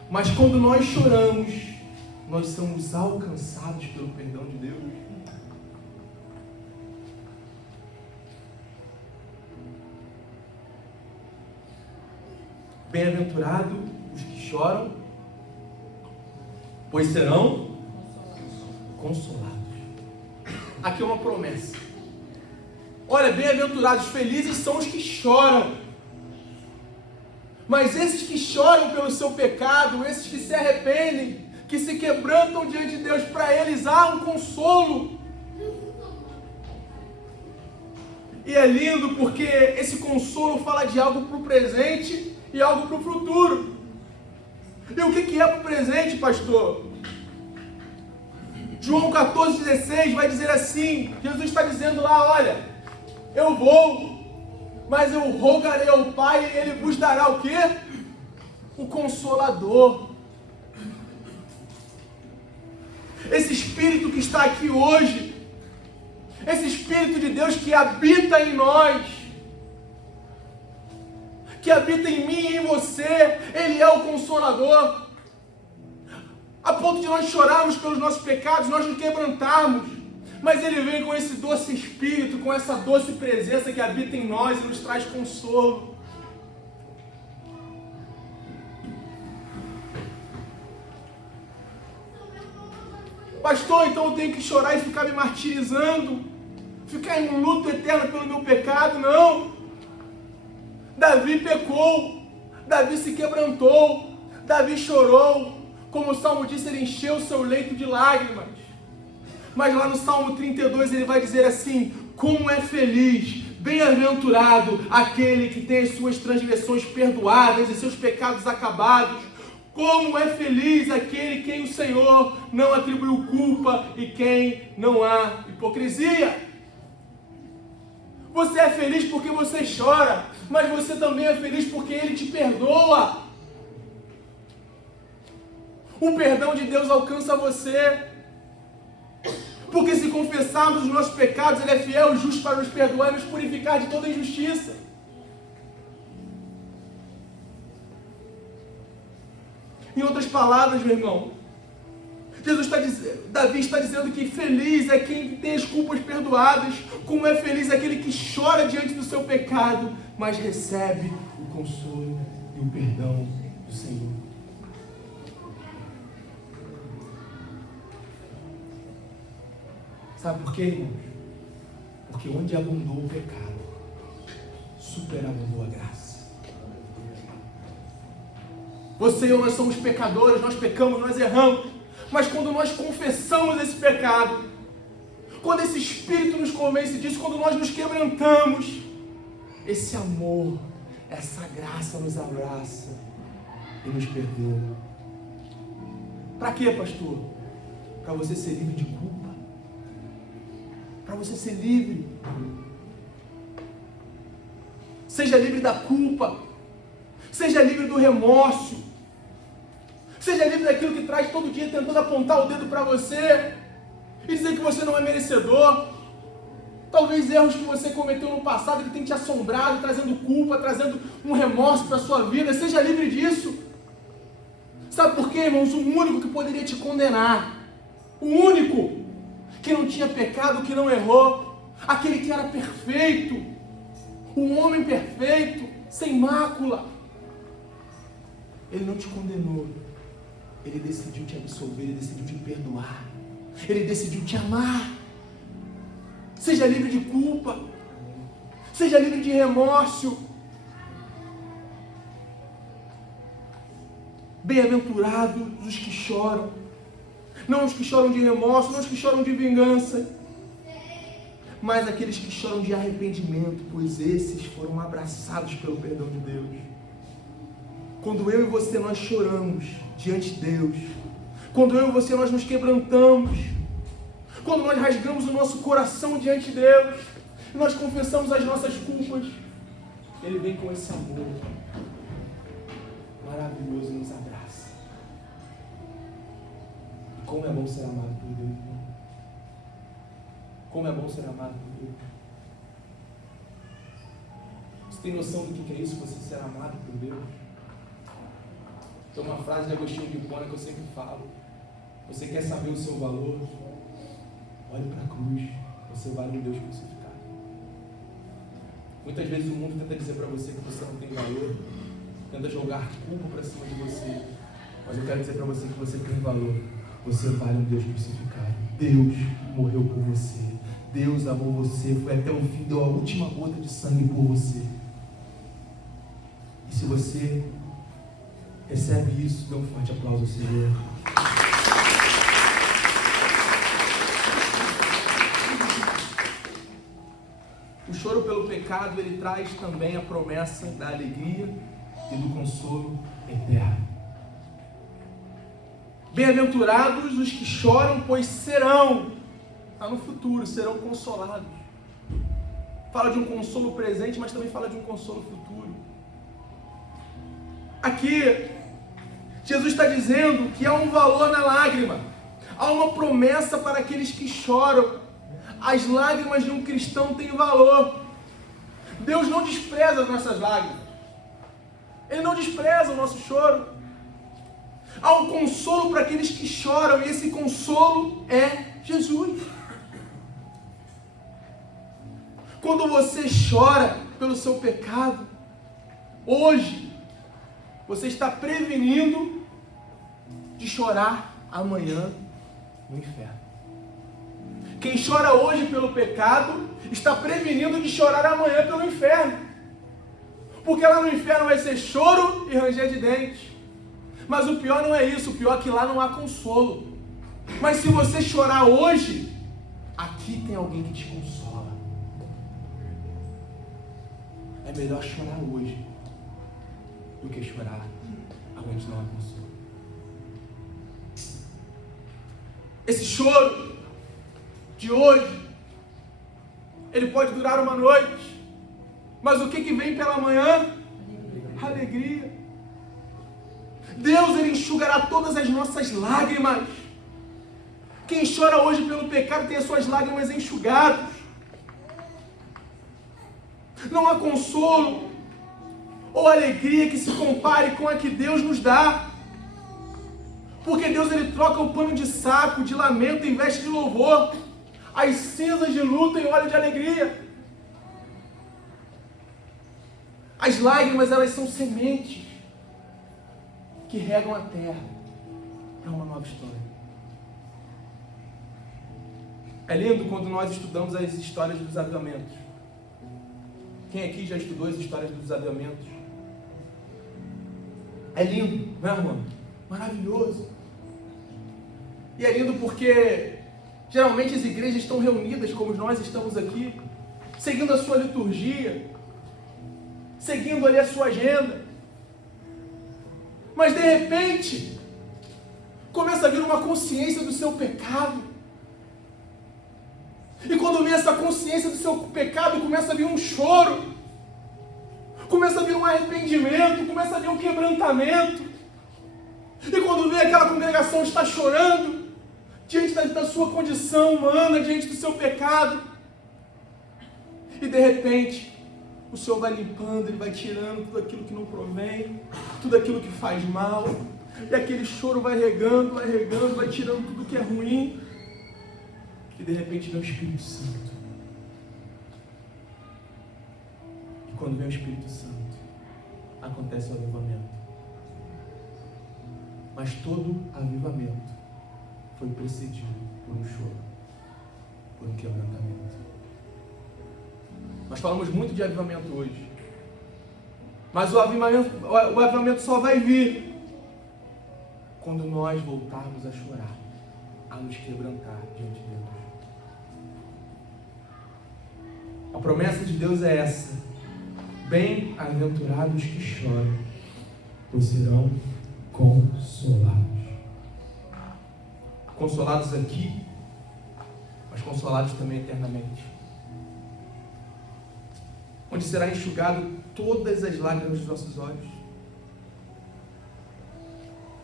mas quando nós choramos, nós somos alcançados pelo perdão de Deus. Bem-aventurado os que choram, pois serão consolados. Aqui é uma promessa. Olha, bem-aventurados, felizes são os que choram. Mas esses que choram pelo seu pecado, esses que se arrependem, que se quebrantam diante de Deus, para eles há um consolo. E é lindo porque esse consolo fala de algo para o presente e algo para o futuro. E o que é para o presente, pastor? João 14,16 vai dizer assim, Jesus está dizendo lá, olha, eu vou, mas eu rogarei ao Pai e Ele vos dará o quê? O Consolador. Esse Espírito que está aqui hoje, esse Espírito de Deus que habita em nós, que habita em mim e em você, Ele é o Consolador. A ponto de nós chorarmos pelos nossos pecados, nós nos quebrantarmos, mas Ele vem com esse doce Espírito, com essa doce presença que habita em nós e nos traz consolo. Pastor, então eu tenho que chorar e ficar me martirizando, ficar em um luto eterno pelo meu pecado? Não. Davi pecou, Davi se quebrantou, Davi chorou, como o Salmo diz, ele encheu o seu leito de lágrimas. Mas lá no Salmo 32 ele vai dizer assim: como é feliz, bem-aventurado aquele que tem as suas transgressões perdoadas e seus pecados acabados. Como é feliz aquele quem o Senhor não atribuiu culpa e quem não há hipocrisia. Você é feliz porque você chora, mas você também é feliz porque Ele te perdoa. O perdão de Deus alcança você. Porque se confessarmos os nossos pecados, Ele é fiel e justo para nos perdoar e nos purificar de toda injustiça. Em outras palavras, meu irmão, Davi está dizendo que feliz é quem tem as culpas perdoadas, como é feliz aquele que chora diante do seu pecado, mas recebe o consolo e o perdão do Senhor. Sabe por quê, irmãos? Porque onde abundou o pecado, superabundou a graça. Você e eu, nós somos pecadores, nós pecamos, nós erramos. Mas quando nós confessamos esse pecado, quando esse Espírito nos convence disso, quando nós nos quebrantamos, esse amor, essa graça nos abraça e nos perdoa. Para quê, pastor? Para você ser livre de culpa. Para você ser livre. Seja livre da culpa. Seja livre do remorso. Seja livre daquilo que traz todo dia tentando apontar o dedo para você e dizer que você não é merecedor. Talvez erros que você cometeu no passado que tem te assombrado, trazendo culpa, trazendo um remorso para a sua vida. Seja livre disso. Sabe por quê, irmãos? O único que poderia te condenar, o único que não tinha pecado, que não errou, aquele que era perfeito, um homem perfeito, sem mácula, Ele não te condenou. Ele decidiu te absolver, Ele decidiu te perdoar, Ele decidiu te amar. Seja livre de culpa, seja livre de remorso. Bem-aventurados os que choram, não os que choram de remorso, não os que choram de vingança, mas aqueles que choram de arrependimento, pois esses foram abraçados pelo perdão de Deus. Quando eu e você nós choramos diante de Deus, quando eu e você nós nos quebrantamos, quando nós rasgamos o nosso coração diante de Deus, nós confessamos as nossas culpas, Ele vem com esse amor maravilhoso e nos abraça. E como é bom ser amado por Deus, irmão. Como é bom ser amado por Deus. Você tem noção do que é isso, você ser amado por Deus? Tem uma frase de Agostinho de Hipona que eu sempre falo: você quer saber o seu valor? Olhe para a cruz, você vale um Deus crucificado. Muitas vezes o mundo tenta dizer para você que você não tem valor, tenta jogar culpa para cima de você, mas eu quero dizer para você que você tem valor. Você vale um Deus crucificado. Deus morreu por você, Deus amou você, foi até o fim, deu a última gota de sangue por você. E se você recebe isso, dê um forte aplauso ao Senhor. O choro pelo pecado, ele traz também a promessa da alegria e do consolo eterno. Bem-aventurados os que choram, pois serão, está no futuro, serão consolados. Fala de um consolo presente, mas também fala de um consolo futuro. Aqui, Jesus está dizendo que há um valor na lágrima, Há uma promessa para aqueles que choram. As lágrimas de um cristão têm valor. Deus não despreza as nossas lágrimas. Ele não despreza o nosso choro. Há um consolo para aqueles que choram, e esse consolo é Jesus. Quando você chora pelo seu pecado, hoje, você está prevenindo de chorar amanhã no inferno. Quem chora hoje pelo pecado, está prevenindo de chorar amanhã pelo inferno. Porque lá no inferno vai ser choro e ranger de dentes. Mas o pior não é isso, o pior é que lá não há consolo. Mas se você chorar hoje, aqui tem alguém que te consola. É melhor chorar hoje do que chorar aonde não há consolo. Esse choro de hoje, ele pode durar uma noite, mas o que vem pela manhã? Alegria. Deus, ele enxugará todas as nossas lágrimas. Quem chora hoje pelo pecado tem as suas lágrimas enxugadas. Não há consolo ou alegria que se compare com a que Deus nos dá. Porque Deus, ele troca o pano de saco, de lamento em veste de louvor, as cinzas de luto em óleo de alegria. As lágrimas, elas são sementes que regam a terra para uma nova história. É lindo quando nós estudamos as histórias dos avivamentos. Quem aqui já estudou as histórias dos avivamentos? É lindo, não é, irmão? Maravilhoso. E é lindo porque geralmente as igrejas estão reunidas, como nós estamos aqui, seguindo a sua liturgia, seguindo ali a sua agenda. Mas de repente, começa a vir uma consciência do seu pecado. E quando vem essa consciência do seu pecado, começa a vir um choro, começa a vir um arrependimento, começa a vir um quebrantamento. E quando vê aquela congregação está chorando, diante da sua condição humana, diante do seu pecado, e de repente, o Senhor vai limpando, Ele vai tirando tudo aquilo que não provém, tudo aquilo que faz mal, e aquele choro vai regando, vai tirando tudo que é ruim, e de repente vem o Espírito Santo. E quando vem o Espírito Santo, acontece o avivamento. Mas todo avivamento foi precedido por um choro, por um quebrantamento. Nós falamos muito de avivamento hoje, mas o avivamento só vai vir quando nós voltarmos a chorar, a nos quebrantar diante de Deus. A promessa de Deus é essa: bem-aventurados que choram, pois serão consolados. Consolados aqui, mas consolados também eternamente. Onde será enxugado todas as lágrimas dos nossos olhos.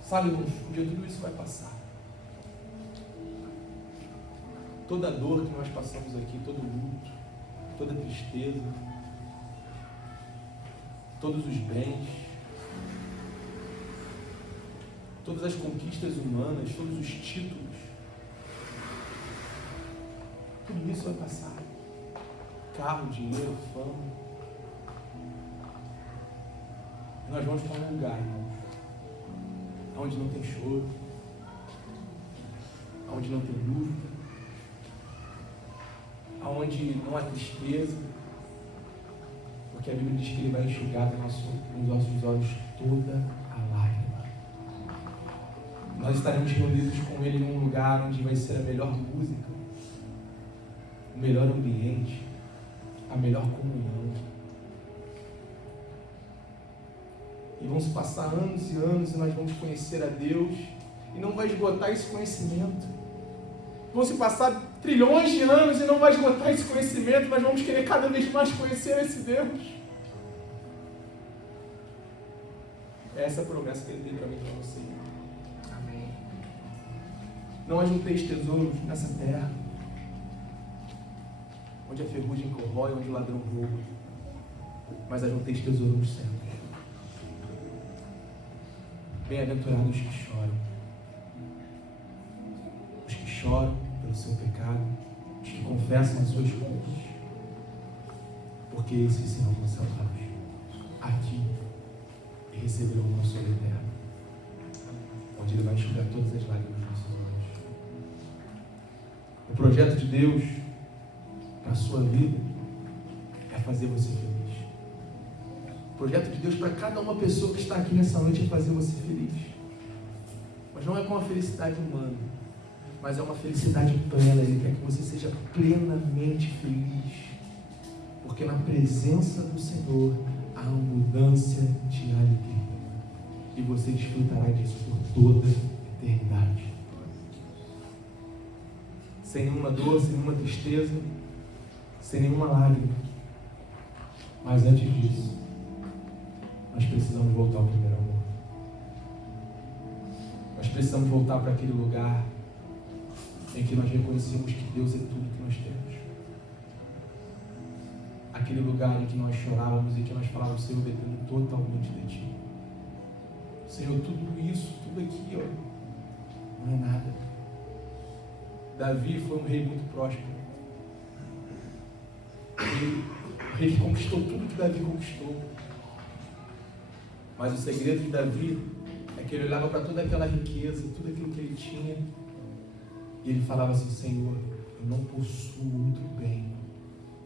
Sabe, irmãos, um dia tudo isso vai passar. Toda a dor que nós passamos aqui, todo o luto, toda a tristeza, todos os bens, todas as conquistas humanas, todos os títulos, tudo isso vai passar. Carro, dinheiro, fama. E nós vamos para um lugar, irmãos, onde não tem choro, onde não tem dúvida, onde não há tristeza, porque a Bíblia diz que Ele vai enxugar nos nossos olhos toda a lágrima. Nós estaremos reunidos com Ele em um lugar onde vai ser a melhor música, o melhor ambiente, a melhor comunhão. E vão se passar anos e anos e nós vamos conhecer a Deus e não vai esgotar esse conhecimento. Vão se passar trilhões de anos e não vai esgotar esse conhecimento, mas vamos querer cada vez mais conhecer esse Deus. Essa é a promessa que Ele tem para mim e para você. Amém. Não ajunteis tesouros nessa terra, onde a ferrugem corrói, onde o ladrão rouba, mas ajunteis tesouros nos céus. Bem-aventurados os que choram. Os que choram pelo seu pecado, os que confessam as suas culpas, porque esses serão conservados aqui e receberão o consolo eterno, onde Ele vai enxugar todas as lágrimas dos nossos olhos. O projeto de Deus para a sua vida é fazer você feliz. O projeto de Deus para cada uma pessoa que está aqui nessa noite é fazer você feliz. Mas não é com a felicidade humana, mas é uma felicidade plena. Ele quer que você seja plenamente feliz, porque na presença do Senhor há uma mudança de alegria, e você desfrutará disso por toda a eternidade, sem nenhuma dor, sem nenhuma tristeza, sem nenhuma lágrima. Mas antes disso, nós precisamos voltar ao primeiro amor. Nós precisamos voltar para aquele lugar em que nós reconhecemos que Deus é tudo que nós temos. Aquele lugar em que nós chorávamos e que nós falávamos: Senhor, eu dependo totalmente de Ti. Senhor, tudo isso, tudo aqui, ó, não é nada. Davi foi um rei muito próspero. O rei que conquistou tudo que Davi conquistou. Mas o segredo de Davi é que ele olhava para toda aquela riqueza, tudo aquilo que ele tinha, e ele falava assim: Senhor, eu não possuo outro bem,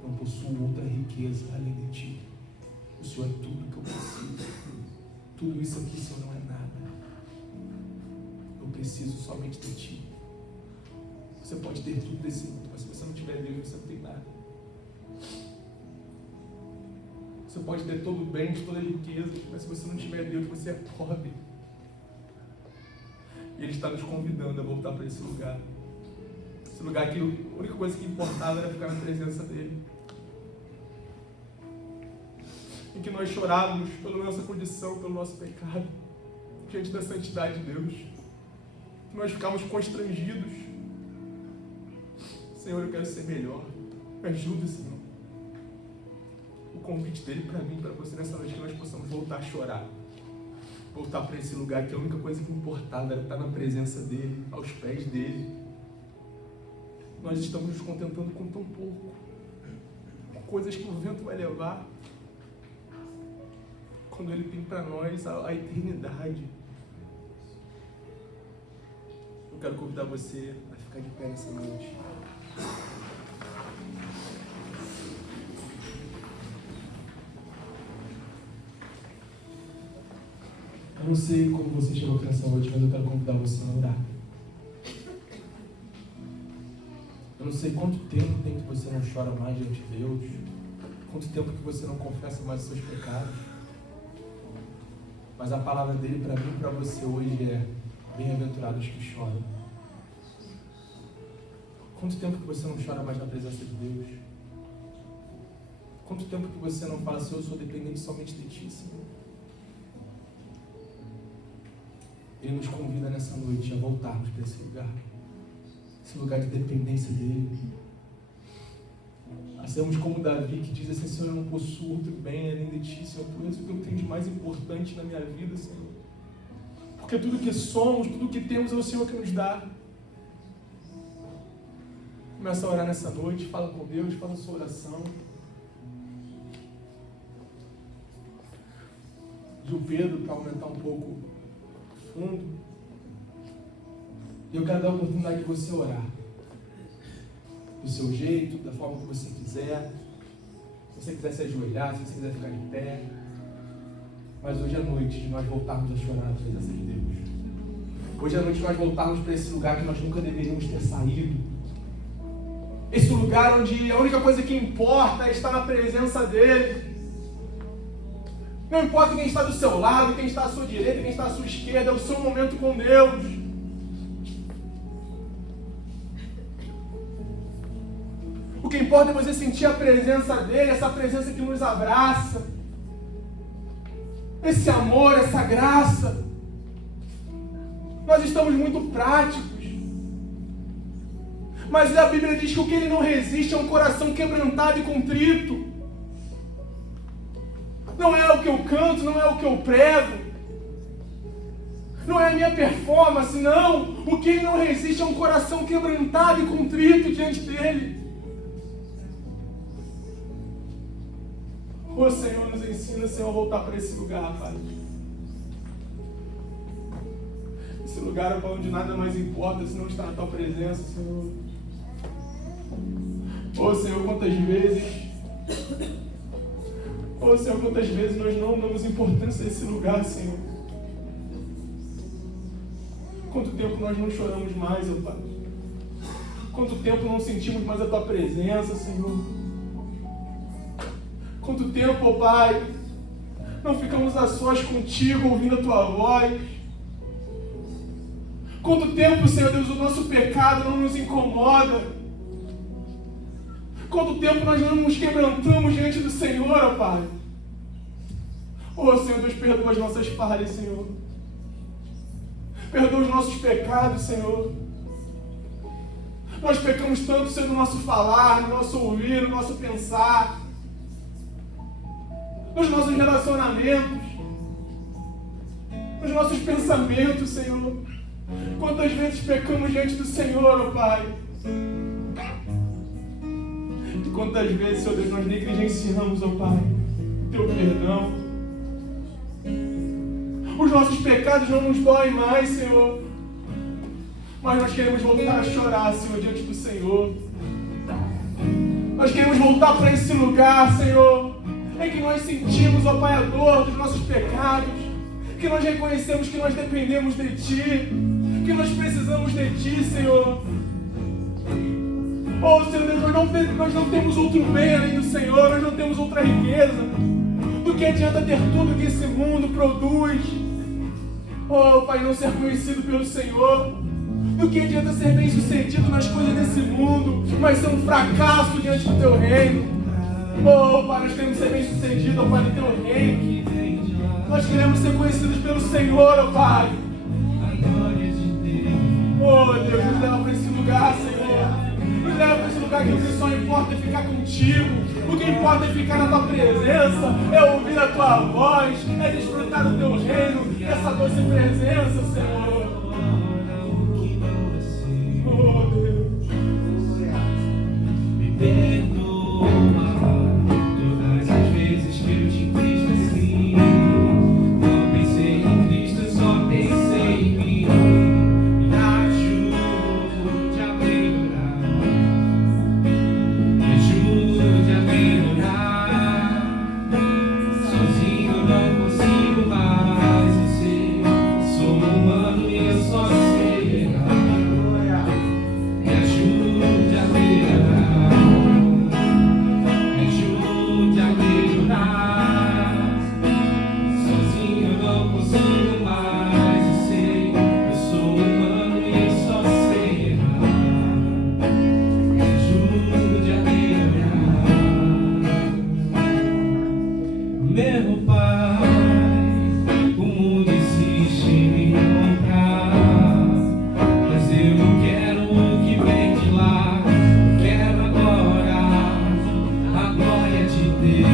não possuo outra riqueza além de Ti. O Senhor é tudo que eu preciso. Tudo isso aqui, Senhor, não é nada. Eu preciso somente de Ti. Você pode ter tudo desse mundo, mas se você não tiver Deus, você não tem nada. Você pode ter todo o bem, toda a riqueza, mas se você não tiver Deus, você é pobre. E Ele está nos convidando a voltar para esse lugar. Esse lugar que a única coisa que importava era ficar na presença dEle. Em que nós chorávamos pela nossa condição, pelo nosso pecado, diante da santidade de Deus. Que nós ficávamos constrangidos. Senhor, eu quero ser melhor. Me ajuda, Senhor. O convite dele para mim, para você nessa noite, que nós possamos voltar a chorar. Voltar para esse lugar que a única coisa que importava era estar na presença dele, aos pés dele. Nós estamos nos contentando com tão pouco. Com coisas que o vento vai levar. Quando ele tem para nós a eternidade. Eu quero convidar você a ficar de pé nessa noite. Eu não sei como você chegou aqui nessa noite, mas eu quero convidar você a orar. Eu não sei quanto tempo tem que você não chora mais diante de Deus, quanto tempo que você não confessa mais os seus pecados, mas a palavra dele para mim e para você hoje é: bem-aventurados que choram. Quanto tempo que você não chora mais na presença de Deus? Quanto tempo que você não fala: Senhor, eu sou dependente somente de Ti, Senhor? Ele nos convida nessa noite a voltarmos para esse lugar de dependência dele. A sermos como Davi, que diz assim: Senhor, eu não possuo outro bem além de Ti, Senhor, Tu és o que eu tenho de mais importante na minha vida, Senhor. Porque tudo que somos, tudo que temos é o Senhor que nos dá. Começa a orar nessa noite, fala com Deus, fala a sua oração. E o Pedro, para aumentar um pouco o fundo, eu quero dar a oportunidade de você orar. Do seu jeito, da forma que você quiser. Se você quiser se ajoelhar, se você quiser ficar de pé. Mas hoje à noite nós voltarmos a chorar na presença de Deus. Hoje à noite nós voltarmos para esse lugar que nós nunca deveríamos ter saído. Esse lugar onde a única coisa que importa é estar na presença dele. Não importa quem está do seu lado, quem está à sua direita, quem está à sua esquerda, é o seu momento com Deus. O que importa é você sentir a presença dele, essa presença que nos abraça. Esse amor, essa graça. Nós estamos muito práticos. Mas a Bíblia diz que o que Ele não resiste é um coração quebrantado e contrito. Não é o que eu canto, não é o que eu prego, não é a minha performance, não. O que Ele não resiste é um coração quebrantado e contrito diante dEle. Ô Senhor, nos ensina, Senhor, a voltar para esse lugar, Pai. Esse lugar, Pai, onde nada mais importa se não está na Tua presença, Senhor. Ô Senhor, quantas vezes nós não damos importância a esse lugar, Senhor. Quanto tempo nós não choramos mais, ó Pai. Quanto tempo não sentimos mais a Tua presença, Senhor. Quanto tempo, ó Pai, não ficamos a sós contigo, ouvindo a Tua voz. Quanto tempo, Senhor Deus, o nosso pecado não nos incomoda. Quanto tempo nós não nos quebrantamos diante do Senhor, ó Pai. Ô Senhor Deus, perdoa as nossas falhas, Senhor. Perdoa os nossos pecados, Senhor. Nós pecamos tanto, Senhor, no nosso falar, no nosso ouvir, no nosso pensar, nos nossos relacionamentos, nos nossos pensamentos, Senhor. Quantas vezes pecamos diante do Senhor, ó Pai. E quantas vezes, Senhor Deus, nós negligenciamos, ó Pai, o Teu perdão. Os nossos pecados não nos doem mais, Senhor. Mas nós queremos voltar a chorar, Senhor, diante do Senhor. Nós queremos voltar para esse lugar, Senhor, em que nós sentimos, ó Pai, a dor dos nossos pecados, que nós reconhecemos que nós dependemos de Ti, que nós precisamos de Ti, Senhor. Oh, Senhor Deus, nós não temos outro bem além do Senhor, nós não temos outra riqueza. Do que adianta ter tudo que esse mundo produz? Oh, Pai, não ser conhecido pelo Senhor. Do que adianta ser bem sucedido nas coisas desse mundo, mas ser um fracasso diante do Teu reino? Oh, Pai, nós queremos ser bem sucedidos, oh Pai, no Teu reino. Nós queremos ser conhecidos pelo Senhor, oh Pai. Oh, Deus, nos leva para esse lugar, Senhor. Nos leva para esse lugar que o que só importa é ficar contigo. O que importa é ficar na Tua presença, é ouvir a Tua voz, é desfrutar do Teu reino, essa doce presença, Senhor. Oh, Deus. Me perdoa todas as vezes que eu te entristeci. Não pensei em Cristo, só pensei em mim. Me ajude a melhorar. Me ajude a melhorar. Sozinho não consigo mais. Eu sei, sou humano e eu só sei errar. Me ajude a melhorar. Me ajude a melhorar. Sozinho eu não consigo mais. Eu sei, eu sou humano e eu só sei errar. Me ajude a melhorar. Meu Pai, o mundo insiste em me encontrar, mas eu não quero o que vem de lá. Eu quero agora a glória de Deus.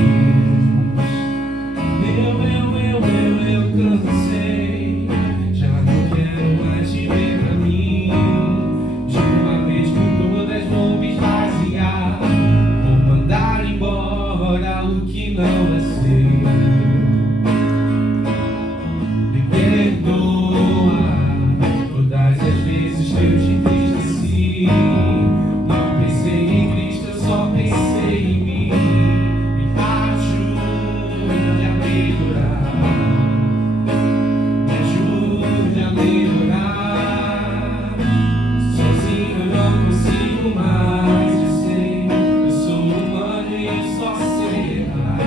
Eu cansei, já não quero mais te ver pra mim. De uma vez por todas vou me esvaziar, vou mandar embora o que não é seu. Me perdoa todas as vezes que eu te entristeci. Não pensei em Cristo, eu só pensei em mim. Me ajude a melhorar. Me ajude a melhorar. Sozinho eu não consigo mais. Eu sei, eu sou humano e eu só sei errar.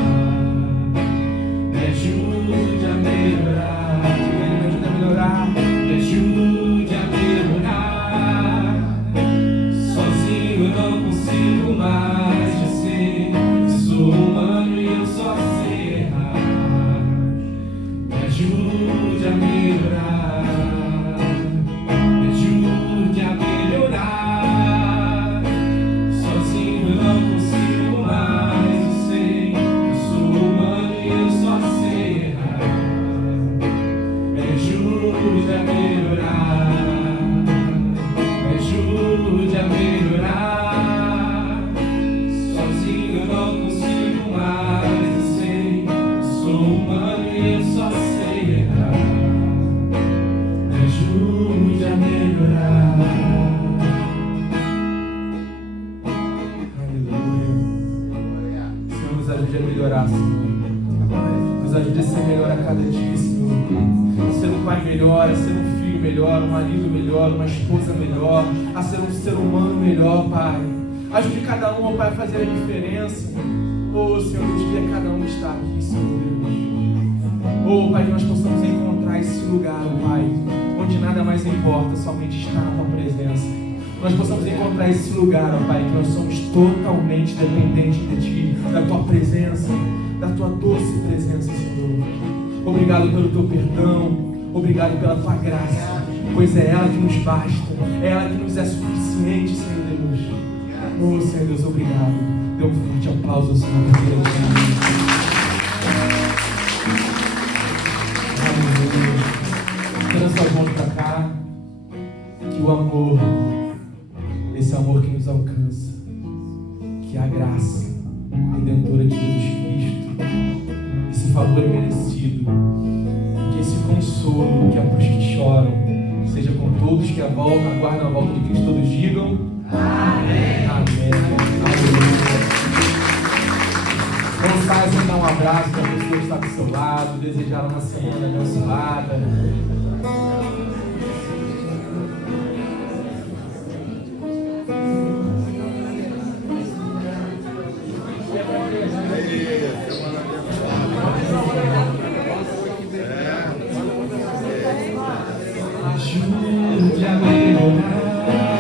ajude a melhorar, Senhor. Nos ajude a ser melhor a cada dia, Senhor. A ser um pai melhor, a ser um filho melhor, um marido melhor, uma esposa melhor, a ser um ser humano melhor, Pai. Ajude cada um, ó Pai, a fazer a diferença. Oh, Senhor, eu queria cada um estar aqui, Senhor Deus. Oh, Pai, que nós possamos encontrar esse lugar, oh, Pai, onde nada mais importa, somente estar na Tua presença. Nós possamos encontrar esse lugar, ó Pai, que nós somos totalmente dependentes de Ti, da Tua presença, da Tua doce presença, Senhor. Obrigado pelo Teu perdão, obrigado pela Tua graça, pois é ela que nos basta, é ela que nos é suficiente, Senhor Deus. Oh, Senhor Deus, obrigado. Dê um forte aplauso ao Senhor por Deus. Tira suas mãos para cá, que o amor, esse amor que nos alcança, que a graça redentora de Jesus Cristo, esse favor imerecido, que esse consolo que é para os que choram, seja com todos que aguardam a volta de Cristo. Todos digam amém. Amém. Não saia sem dar um abraço para a pessoa que está do seu lado, desejar uma semana abençoada. Ajude a melhorar